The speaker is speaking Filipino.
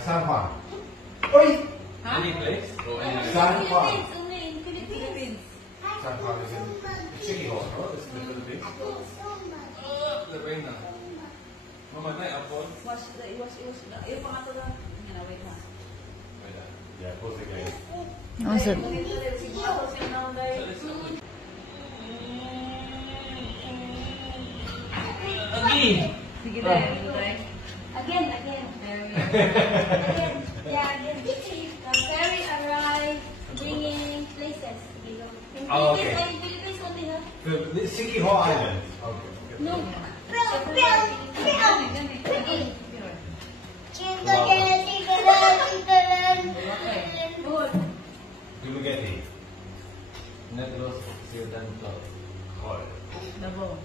San Juan. Oi! Any place? San Juan. Only in Philippines. San Juan is in City Hall, no? It's in the Philippines. The rain na. Mama, na apple. Wash. Yung pangatlo lang. Wait na. Yeah, close the gate. Awesome. Again! Sige tayo. Again. Yeah, again. The ferry arrived bringing places. In Okay. Philippines only, huh? The City Hall Island. Okay. No. Dumaguete. Negros Occidental Hall. Davao.